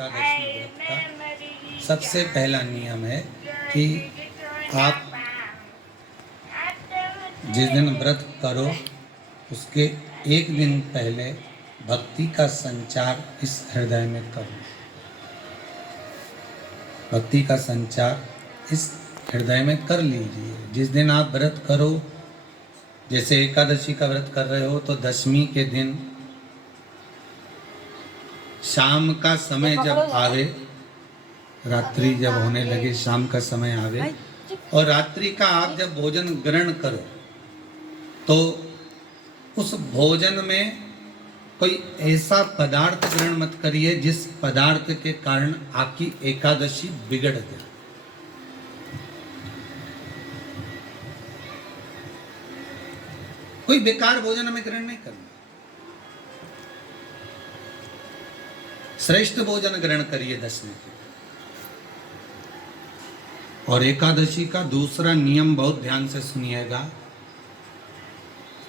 एकादशी व्रत का सबसे पहला नियम है कि आप जिस दिन व्रत करो उसके एक दिन पहले भक्ति का संचार इस हृदय में करो। भक्ति का संचार इस हृदय में कर लीजिए। जिस दिन आप व्रत करो, जैसे एकादशी का व्रत कर रहे हो तो दशमी के दिन शाम का समय जब आवे, रात्रि जब होने लगे, शाम का समय आवे और रात्रि का आप जब भोजन ग्रहण करो तो उस भोजन में कोई ऐसा पदार्थ ग्रहण मत करिए जिस पदार्थ के कारण आपकी एकादशी बिगड़ जाए। कोई बेकार भोजन में ग्रहण नहीं करना। श्रेष्ठ भोजन ग्रहण करिए दशमी के। और एकादशी का दूसरा नियम बहुत ध्यान से सुनिएगा।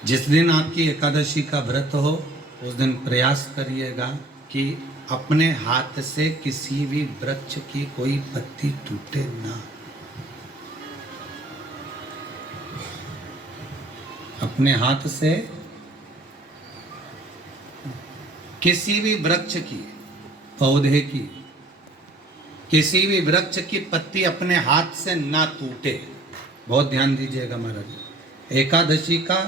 जिस दिन आपकी एकादशी का व्रत हो उस दिन प्रयास करिएगा कि अपने हाथ से किसी भी वृक्ष की कोई पत्ती टूटे ना। अपने हाथ से किसी भी वृक्ष की, पौधे की, किसी भी वृक्ष की पत्ती अपने हाथ से ना टूटे। बहुत ध्यान दीजिएगा महाराज। एकादशी का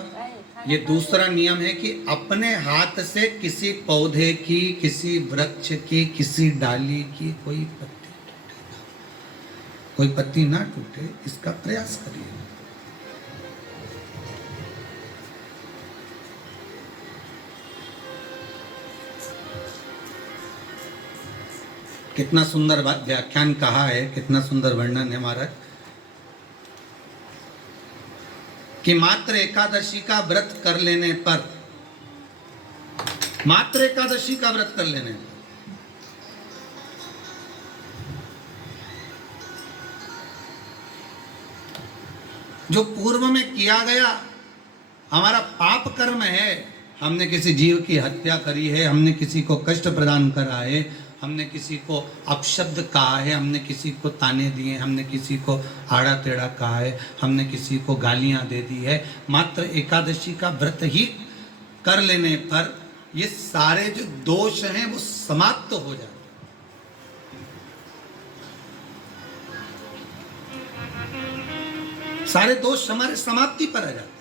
ये दूसरा नियम है कि अपने हाथ से किसी पौधे की, किसी वृक्ष की, किसी डाली की कोई पत्ती टूटे ना, कोई पत्ती ना टूटे, इसका प्रयास करिए। कितना सुंदर व्याख्यान कहा है, कितना सुंदर वर्णन है महाराज कि मात्र एकादशी का व्रत कर लेने पर, मात्र एकादशी का व्रत कर लेने पर जो पूर्व में किया गया हमारा पाप कर्म है, हमने किसी जीव की हत्या करी है, हमने किसी को कष्ट प्रदान करा है, हमने किसी को अपशब्द कहा है, हमने किसी को ताने दिए, हमने किसी को आड़ा टेढ़ा कहा है, हमने किसी को गालियां दे दी है, मात्र एकादशी का व्रत ही कर लेने पर ये सारे जो दोष हैं वो समाप्त हो जाते। सारे दोष हमारे समाप्ति पर आ जाते।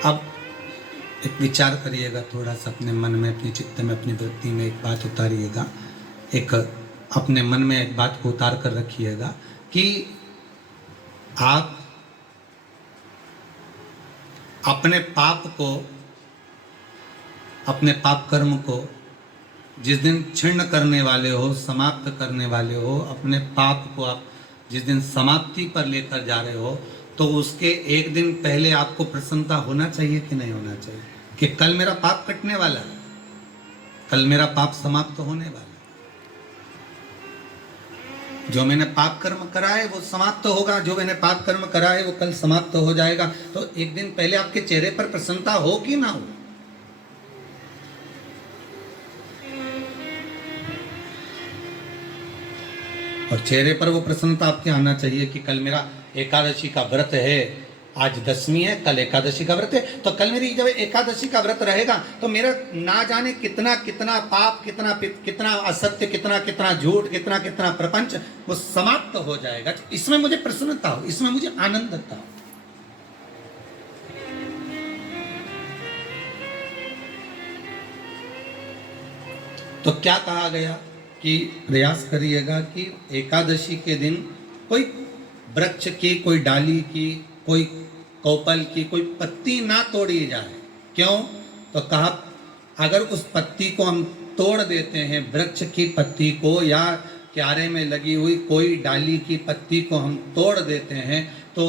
अब एक विचार करिएगा थोड़ा सा अपने मन में, अपने चित्त में, अपनी वृत्ति में एक बात उतारिएगा। एक अपने मन में एक बात को उतार कर रखिएगा कि आप अपने पाप को, अपने पाप कर्म को जिस दिन क्षीण करने वाले हो, समाप्त करने वाले हो, अपने पाप को आप जिस दिन समाप्ति पर लेकर जा रहे हो तो उसके एक दिन पहले आपको प्रसन्नता होना चाहिए कि नहीं होना चाहिए कि कल मेरा पाप कटने वाला है, कल मेरा पाप समाप्त होने वाला है, जो मैंने पाप कर्म करा है वो समाप्त होगा, जो मैंने पाप कर्म करा है वो कल समाप्त हो जाएगा। तो एक दिन पहले आपके चेहरे पर प्रसन्नता हो कि ना हो? और चेहरे पर वो प्रसन्नता आपके आना चाहिए कि कल मेरा एकादशी का व्रत है, आज दशमी है, कल एकादशी का व्रत है, तो कल मेरी जब एकादशी का व्रत रहेगा तो मेरा ना जाने कितना कितना पाप, कितना कितना असत्य, कितना कितना झूठ, कितना कितना प्रपंच वो समाप्त हो जाएगा। इसमें मुझे प्रसन्नता हो, इसमें मुझे आनंदता हो। तो क्या कहा गया कि प्रयास करिएगा कि एकादशी के दिन कोई वृक्ष की, कोई डाली की, कोई कोपल की कोई पत्ती ना तोड़ी जाए। क्यों? तो कहा अगर उस पत्ती को हम तोड़ देते हैं, वृक्ष की पत्ती को या क्यारे में लगी हुई कोई डाली की पत्ती को हम तोड़ देते हैं तो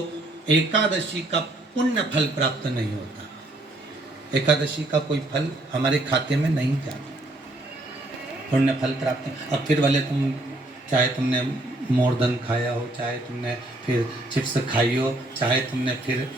एकादशी का पुण्य फल प्राप्त नहीं होता। एकादशी का कोई फल हमारे खाते में नहीं जाता, पुण्य फल प्राप्त। अब फिर भले तुम चाहे तुमने मोरधन खाया हो, चाहे तुमने फिर चिप्स खाई हो, चाहे तुमने फिर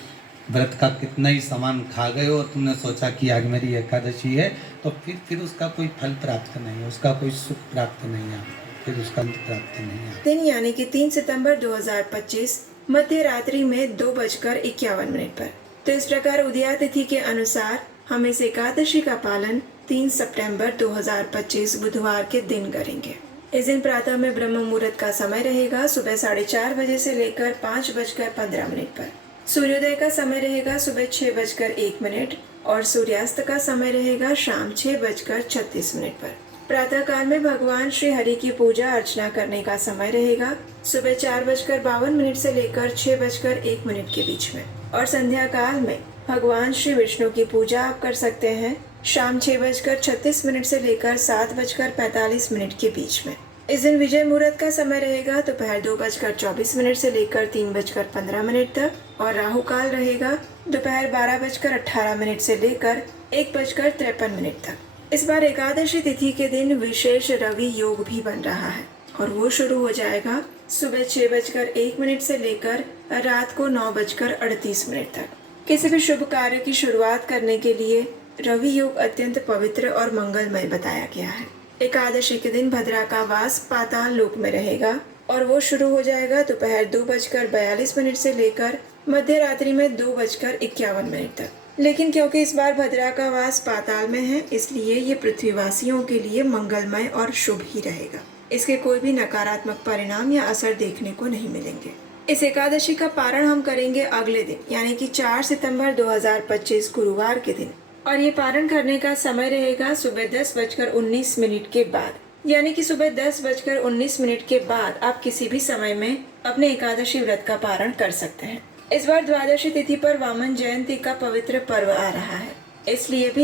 व्रत का कितना ही सामान खा गए हो और तुमने सोचा कि आज मेरी एकादशी है, तो फिर उसका कोई फल प्राप्त नहीं है, उसका कोई सुख प्राप्त नहीं है, फिर उसका अंत प्राप्ति नहीं है। दिन यानी कि 3 सितंबर 2025 मध्य रात्रि में 2:51 पर। तो इस प्रकार उदया तिथि के अनुसार हम इस एकादशी का पालन 3 सितंबर 2025 बुधवार के दिन करेंगे। इस दिन प्रातः में ब्रह्म मुहूर्त का समय रहेगा सुबह 4:30 बजे से लेकर 5:15 पर। सूर्योदय का समय रहेगा सुबह 6:01 और सूर्यास्त का समय रहेगा शाम 6:36 पर। प्रातः काल में भगवान श्री हरि की पूजा अर्चना करने का समय रहेगा सुबह 4:52 से लेकर 6:01 के बीच में, और संध्या काल में भगवान श्री विष्णु की पूजा आप कर सकते हैं शाम 6:36 से लेकर 7:45 के बीच में। इस दिन विजय मुहूर्त का समय रहेगा दोपहर 2:24 से लेकर 3:15 तक, और राहु काल रहेगा दोपहर 12:18 से लेकर 1:53 तक। इस बार एकादशी तिथि के दिन विशेष रवि योग भी बन रहा है और वो शुरू हो जाएगा सुबह 6:01 से लेकर रात को 9:38 तक। किसी भी शुभ कार्य की शुरुआत करने के लिए रवि योग अत्यंत पवित्र और मंगलमय बताया गया है। एकादशी के दिन भद्रा का वास पाताल लोक में रहेगा और वो शुरू हो जाएगा दोपहर 2:42 से लेकर मध्य रात्रि में 2:51 तक। लेकिन क्योंकि इस बार भद्रा का वास पाताल में है, इसलिए ये पृथ्वीवासियों के लिए मंगलमय और शुभ ही रहेगा। इसके कोई भी नकारात्मक परिणाम या असर देखने को नहीं मिलेंगे। इस एकादशी का पारण हम करेंगे अगले दिन यानी कि 4 सितंबर 2025 गुरुवार के दिन, और ये पारण करने का समय रहेगा सुबह 10:19 के बाद, यानी कि सुबह 10:19 के बाद आप किसी भी समय में अपने एकादशी व्रत का पारण कर सकते हैं। इस बार द्वादशी तिथि पर वामन जयंती का पवित्र पर्व आ रहा है, इसलिए भी